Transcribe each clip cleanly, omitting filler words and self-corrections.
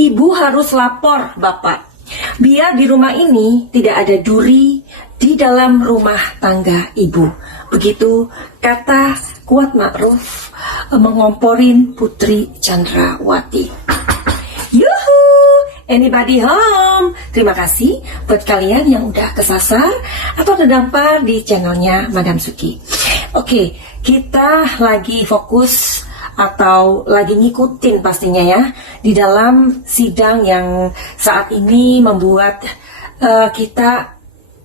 Ibu harus lapor, Bapak. Biar di rumah ini tidak ada duri di dalam rumah tangga Ibu. Begitu kata Kuat Ma'ruf mengomporin Putri Chandrawati. Yuhu, anybody home? Terima kasih buat kalian yang udah kesasar atau terdampar di channelnya Madam Suki. Oke, kita lagi fokus atau lagi ngikutin pastinya ya di dalam sidang yang saat ini membuat kita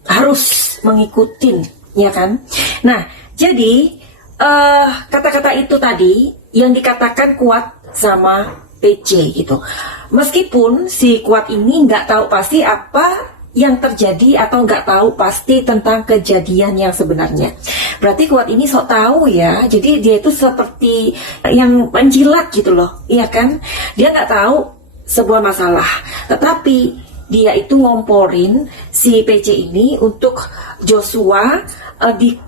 harus mengikutin, ya kan? Nah, jadi kata-kata itu tadi yang dikatakan Kuat sama PC gitu. Meskipun si Kuat ini nggak tahu pasti apa yang terjadi atau nggak tahu pasti tentang kejadian yang sebenarnya. Berarti Kuat ini sok tahu ya. Jadi dia itu seperti yang menjilat gitu loh, iya kan? Dia nggak tahu sebuah masalah, tetapi dia itu ngomporin si PC ini untuk Joshua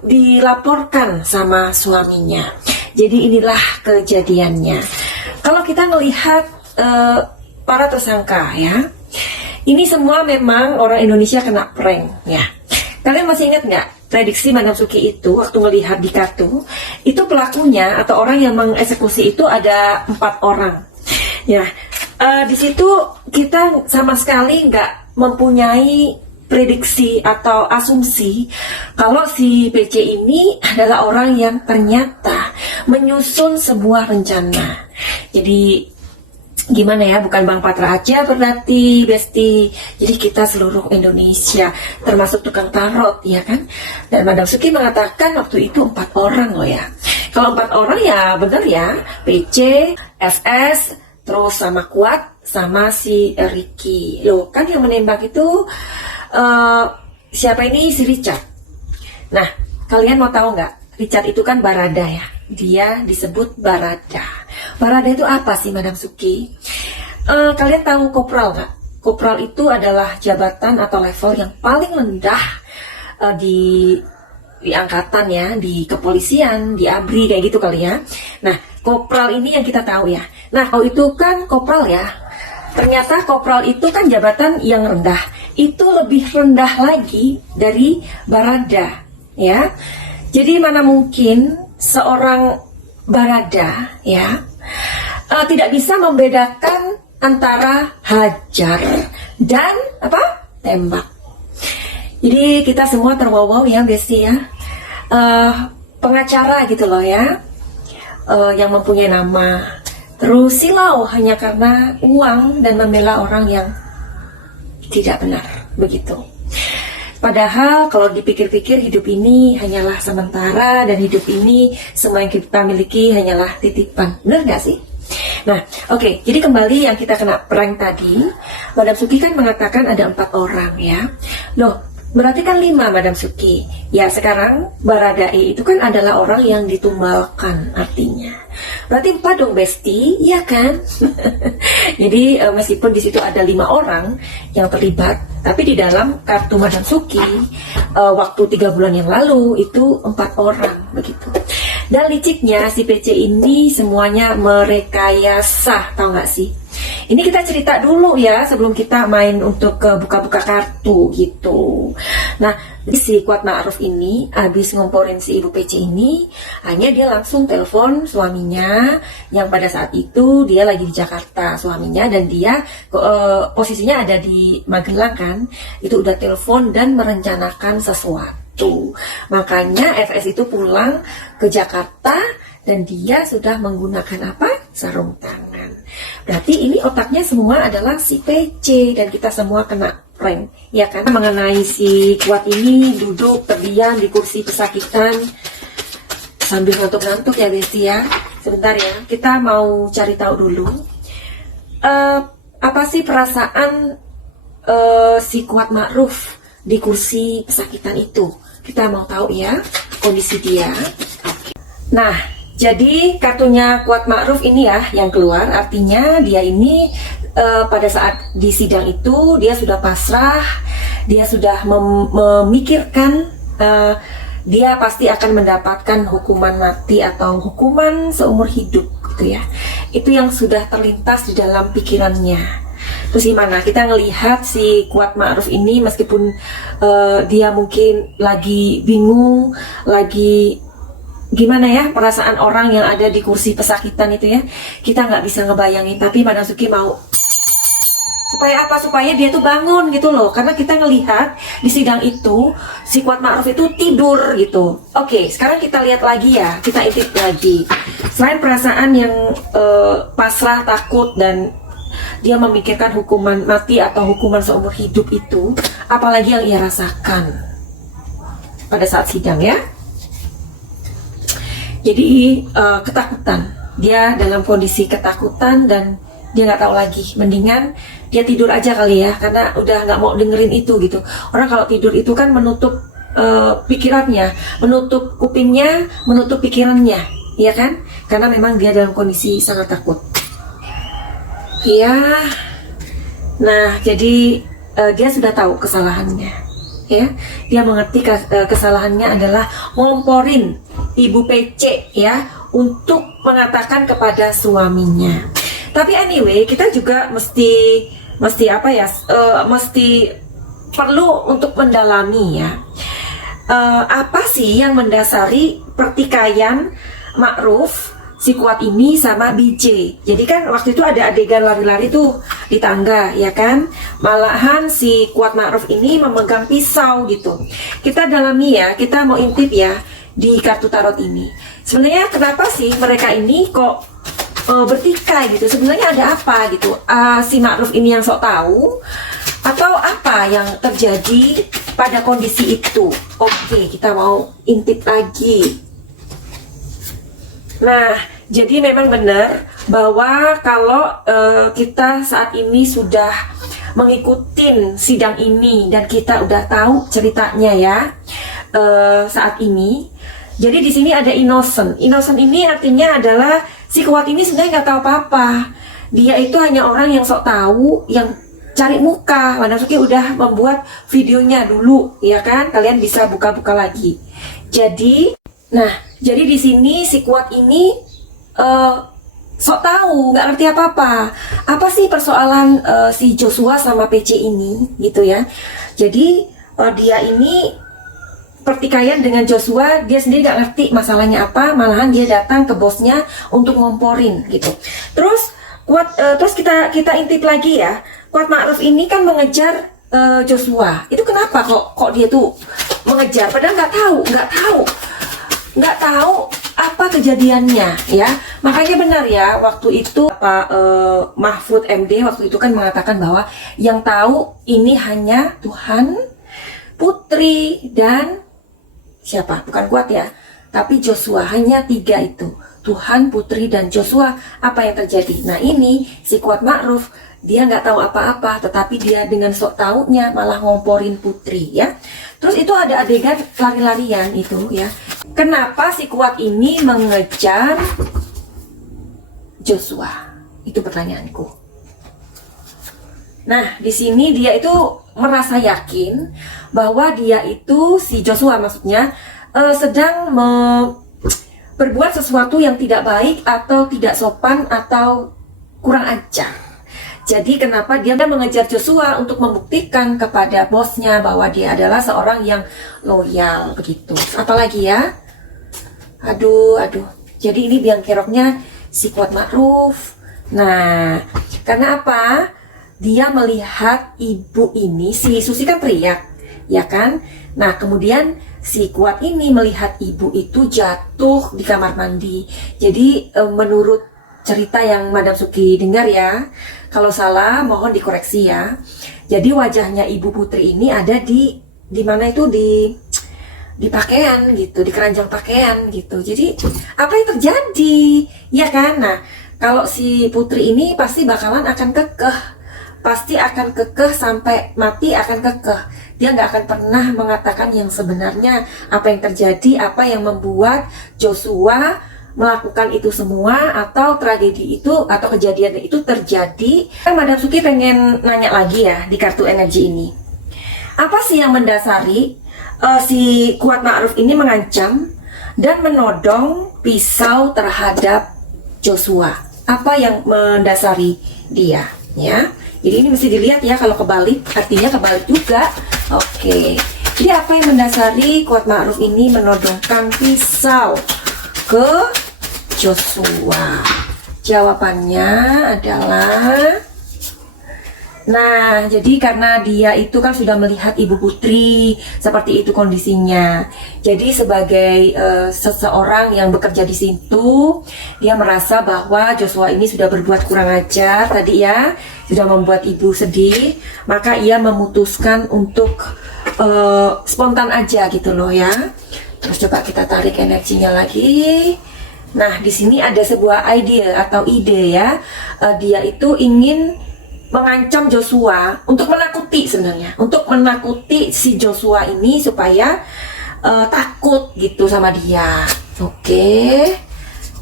dilaporkan sama suaminya. Jadi inilah kejadiannya. Kalau kita melihat para tersangka ya, ini semua memang orang Indonesia kena prank ya. Kalian masih ingat nggak prediksi Madam Suki itu waktu melihat di kartu, itu pelakunya atau orang yang mengeksekusi itu ada 4 orang. Ya, di situ kita sama sekali nggak mempunyai prediksi atau asumsi kalau si PC ini adalah orang yang ternyata menyusun sebuah rencana. Jadi gimana ya, bukan Bang Patra aja berarti Besti, jadi kita seluruh Indonesia termasuk tukang tarot ya kan. Dan Madam Suki mengatakan waktu itu 4 orang loh ya. Kalau 4 orang ya bener ya, PC, FS, terus sama Kuat sama si Ricky loh kan. Yang menembak itu siapa ini? Si Richard. Nah, kalian mau tahu nggak, Richard itu kan Barada ya, dia disebut Barada. Barada itu apa sih Madam Suki? Kalian tahu kopral nggak? Kopral itu adalah jabatan atau level yang paling rendah di angkatan ya, di kepolisian, di ABRI kayak gitu kali ya. Nah, kopral ini yang kita tahu ya. Nah, kalau itu kan kopral ya. Ternyata kopral itu kan jabatan yang rendah. Itu lebih rendah lagi dari Barada ya. Jadi mana mungkin seorang Barada ya tidak bisa membedakan antara hajar dan apa? Tembak. Jadi kita semua terwowow ya Besti ya. Pengacara gitu loh ya, yang mempunyai nama, terus silau hanya karena uang dan membela orang yang tidak benar begitu. Padahal kalau dipikir-pikir hidup ini hanyalah sementara dan hidup ini semua yang kita miliki hanyalah titipan. Benar nggak sih? Nah, oke, jadi kembali yang kita kena prank tadi, Madam Suki kan mengatakan ada 4 orang ya. Loh, berarti kan 5 Madam Suki. Ya sekarang Baradae itu kan adalah orang yang ditumbalkan artinya. Berarti 4 dong Besti, iya kan? Jadi meskipun di situ ada 5 orang yang terlibat, tapi di dalam kartu Madam Suki waktu 3 bulan yang lalu itu 4 orang begitu. Dan liciknya si PC ini semuanya merekayasa, tahu nggak sih? Ini kita cerita dulu ya sebelum kita main untuk buka-buka kartu gitu. Nah, si Kuat Ma'ruf ini habis ngomporin si ibu PC ini, hanya dia langsung telepon suaminya yang pada saat itu dia lagi di Jakarta suaminya, dan dia posisinya ada di Magelang kan. Itu udah telepon dan merencanakan sesuatu. Makanya FS itu pulang ke Jakarta dan dia sudah menggunakan apa? Sarung tangan. Berarti ini otaknya semua adalah si PC dan kita semua kena prank, ya kan? Mengenai si Kuat ini duduk terdiam di kursi pesakitan sambil ngantuk-ngantuk ya Besti ya. Sebentar ya, kita mau cari tahu dulu apa sih perasaan si Kuat Ma'ruf di kursi pesakitan itu. Kita mau tahu ya kondisi dia. Nah, jadi kartunya Kuat Ma'ruf ini ya yang keluar, artinya dia ini pada saat di sidang itu dia sudah pasrah, dia sudah memikirkan dia pasti akan mendapatkan hukuman mati atau hukuman seumur hidup gitu ya. Itu yang sudah terlintas di dalam pikirannya. Terus gimana? Kita ngelihat si Kuat Ma'ruf ini meskipun dia mungkin lagi bingung, lagi gimana ya perasaan orang yang ada di kursi pesakitan itu ya, kita nggak bisa ngebayangin. Tapi Madam Suki mau supaya apa? Supaya dia tuh bangun gitu loh. Karena kita ngelihat di sidang itu si Kuat Ma'ruf itu tidur gitu. Oke, sekarang kita lihat lagi ya, kita intip lagi. Selain perasaan yang pasrah, takut, dan dia memikirkan hukuman mati atau hukuman seumur hidup itu, apalagi yang ia rasakan pada saat sidang ya. Jadi ketakutan, dia dalam kondisi ketakutan dan dia nggak tahu lagi. Mendingan dia tidur aja kali ya, karena udah nggak mau dengerin itu gitu. Orang kalau tidur itu kan menutup pikirannya, menutup kupingnya, menutup pikirannya, ya kan? Karena memang dia dalam kondisi sangat takut. Ya, nah jadi dia sudah tahu kesalahannya, ya. Dia mengerti kesalahannya adalah ngomporin Ibu PC ya untuk mengatakan kepada suaminya. Tapi anyway, kita juga mesti apa ya? Mesti perlu untuk mendalami ya. Apa sih yang mendasari pertikaian Ma'ruf si Kuat ini sama BJ? Jadi kan waktu itu ada adegan lari-lari tuh di tangga ya kan. Malahan si Kuat Ma'ruf ini memegang pisau gitu. Kita dalami ya, kita mau intip ya di kartu tarot ini. Sebenarnya kenapa sih mereka ini kok bertikai gitu? Sebenarnya ada apa gitu? Si Ma'ruf ini yang sok tahu atau apa yang terjadi pada kondisi itu? Oke, kita mau intip lagi. Nah, jadi memang benar bahwa kalau kita saat ini sudah mengikuti sidang ini dan kita udah tahu ceritanya ya saat ini. Jadi di sini ada innocent. Innocent ini artinya adalah si Kuat ini sebenarnya nggak tahu apa-apa. Dia itu hanya orang yang sok tahu, yang cari muka. Madam Suki udah membuat videonya dulu, ya kan? Kalian bisa buka-buka lagi. Jadi, jadi di sini si Kuat ini sok tahu, nggak ngerti apa-apa. Apa sih persoalan si Joshua sama PC ini, gitu ya? Jadi dia ini pertikaian dengan Joshua, dia sendiri nggak ngerti masalahnya apa, malahan dia datang ke bosnya untuk ngomporin gitu. Terus terus kita intip lagi ya, Kuat Ma'ruf ini kan mengejar Joshua. Itu kenapa kok dia tuh mengejar? Padahal nggak tahu apa kejadiannya ya. Makanya benar ya waktu itu Mahfud MD waktu itu kan mengatakan bahwa yang tahu ini hanya Tuhan, Putri, dan siapa? Bukan Kuat ya, tapi Joshua. Hanya 3 itu, Tuhan, Putri, dan Joshua. Apa yang terjadi? Nah ini si Kuat Ma'ruf, dia nggak tahu apa-apa, tetapi dia dengan sok taunya malah ngomporin Putri ya. Terus itu ada adegan lari-larian itu ya. Kenapa si Kuat ini mengejar Joshua? Itu pertanyaanku. Nah di sini dia itu merasa yakin bahwa dia itu, si Joshua maksudnya, sedang berbuat sesuatu yang tidak baik atau tidak sopan atau kurang ajar. Jadi kenapa dia mengejar Joshua untuk membuktikan kepada bosnya bahwa dia adalah seorang yang loyal begitu. Apalagi ya? Aduh. Jadi ini biang keroknya si Kuat Ma'ruf. Nah, karena apa? Dia melihat ibu ini, si Susi kan teriak, ya kan? Nah, kemudian si Kuat ini melihat ibu itu jatuh di kamar mandi. Jadi menurut cerita yang Madam Suki dengar ya, kalau salah mohon dikoreksi ya. Jadi wajahnya Ibu Putri ini ada di mana itu, di pakaian gitu, di keranjang pakaian gitu. Jadi apa yang terjadi? Ya kan? Nah, kalau si Putri ini pasti bakalan akan kekeh. Pasti akan kekeh sampai mati, akan kekeh. Dia nggak akan pernah mengatakan yang sebenarnya apa yang terjadi, apa yang membuat Joshua melakukan itu semua, atau tragedi itu atau kejadian itu terjadi. Madam Suki pengen nanya lagi ya di kartu energi ini. Apa sih yang mendasari si Kuat Ma'ruf ini mengancam dan menodong pisau terhadap Joshua? Apa yang mendasari dia? Ya, Jadi ini mesti dilihat ya, kalau kebalik artinya kebalik juga. Oke. Jadi apa yang mendasari Kuat Ma'ruf ini menodongkan pisau ke Joshua? Jawabannya adalah, nah, jadi karena dia itu kan sudah melihat Ibu Putri seperti itu kondisinya. Jadi sebagai seseorang yang bekerja di situ, dia merasa bahwa Joshua ini sudah berbuat kurang ajar tadi ya, sudah membuat ibu sedih, maka ia memutuskan untuk spontan aja gitu loh ya. Terus coba kita tarik energinya lagi. Nah, di sini ada sebuah ide atau ide ya. Dia itu ingin mengancam Joshua untuk menakuti sebenarnya, untuk menakuti si Joshua ini supaya takut gitu sama dia. Oke.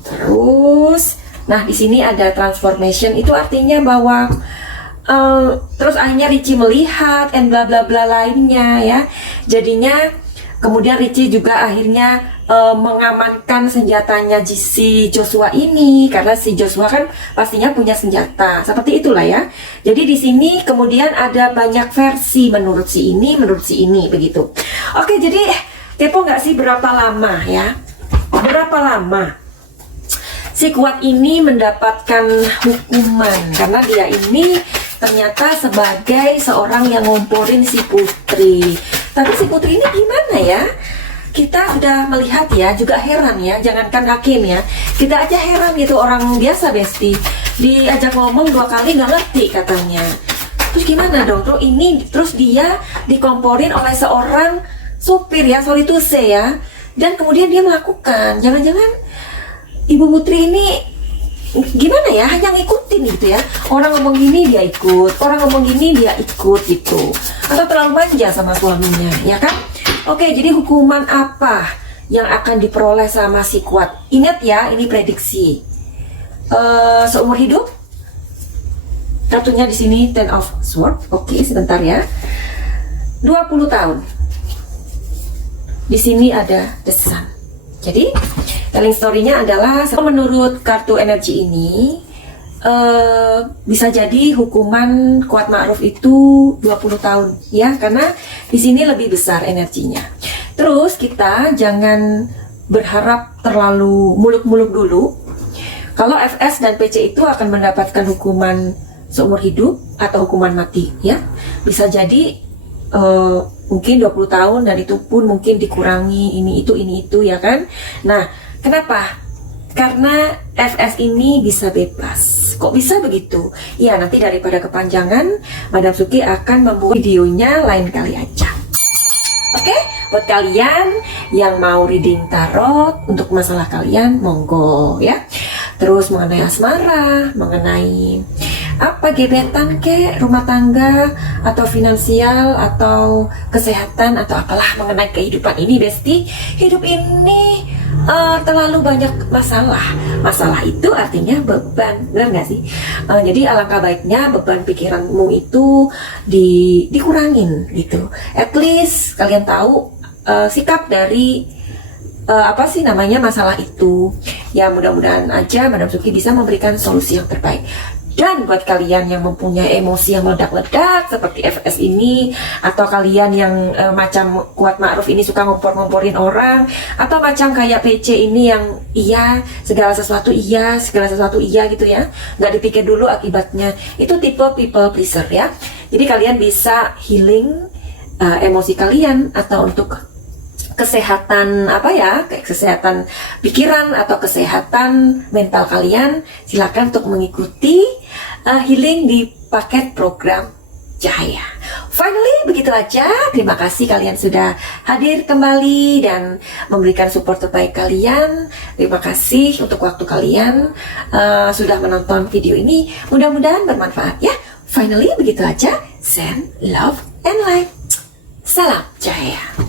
Terus, nah di sini ada transformation, itu artinya bahwa terus akhirnya Richie melihat and bla bla bla lainnya ya. Jadinya kemudian Richie juga akhirnya mengamankan senjatanya si Joshua ini, karena si Joshua kan pastinya punya senjata. Seperti itulah ya. Jadi di sini kemudian ada banyak versi menurut si ini begitu. Oke, jadi kepo nggak sih berapa lama ya? Berapa lama si Kuat ini mendapatkan hukuman karena dia ini ternyata sebagai seorang yang ngomporin si Putri. Tapi si Putri ini gimana ya? Kita sudah melihat ya, juga heran ya, jangankan hakim ya, kita aja heran gitu, orang biasa Besti diajak ngomong 2 kali nggak ngerti katanya. Terus gimana dong? Terus dia dikomporin oleh seorang supir ya, sorry to say ya, dan kemudian dia melakukan, jangan-jangan Ibu Putri ini gimana ya, hanya ngikutin gitu ya, orang ngomong gini dia ikut, orang ngomong gini dia ikut gitu, atau terlalu manja sama suaminya ya kan. Oke, jadi hukuman apa yang akan diperoleh sama si Kuat? Ingat ya, ini prediksi seumur hidup. Kartunya di sini Ten of Swords. Oke, sebentar ya, 20 tahun. Di sini ada The Sun. Jadi telling story-nya adalah menurut kartu energi ini bisa jadi hukuman Kuat Ma'ruf itu 20 tahun ya, karena di sini lebih besar energinya. Terus kita jangan berharap terlalu muluk-muluk dulu. Kalau FS dan PC itu akan mendapatkan hukuman seumur hidup atau hukuman mati ya. Bisa jadi mungkin 20 tahun, dan itu pun mungkin dikurangi ini itu ya kan. Nah, kenapa? Karena FS ini bisa bebas. Kok bisa begitu? Ya, nanti daripada kepanjangan, Madam Suki akan membuat videonya lain kali aja. Oke, buat kalian yang mau reading tarot untuk masalah kalian, monggo ya. Terus mengenai asmara, mengenai apa, gebetan ke, rumah tangga, atau finansial, atau kesehatan, atau apalah mengenai kehidupan ini Besti. Hidup ini terlalu banyak masalah. Masalah itu artinya beban, benar nggak sih? Jadi alangkah baiknya beban pikiranmu itu dikurangin gitu. At least kalian tahu sikap dari apa sih namanya masalah itu. Ya mudah-mudahan aja Madam Suki bisa memberikan solusi yang terbaik. Dan buat kalian yang mempunyai emosi yang meledak-ledak seperti FS ini, atau kalian yang macam Kuat Ma'ruf ini suka ngompor-ngomporin orang, atau macam kayak PC ini yang iya, segala sesuatu iya gitu ya, nggak dipikir dulu akibatnya, itu tipe people pleaser ya. Jadi kalian bisa healing emosi kalian, atau untuk kesehatan apa ya, kesehatan pikiran atau kesehatan mental kalian, silakan untuk mengikuti healing di paket program Cahaya. Finally, begitu aja. Terima kasih kalian sudah hadir kembali dan memberikan support terbaik kalian. Terima kasih untuk waktu kalian sudah menonton video ini. Mudah-mudahan bermanfaat ya. Finally, begitu aja. Send love and light. Salam Cahaya.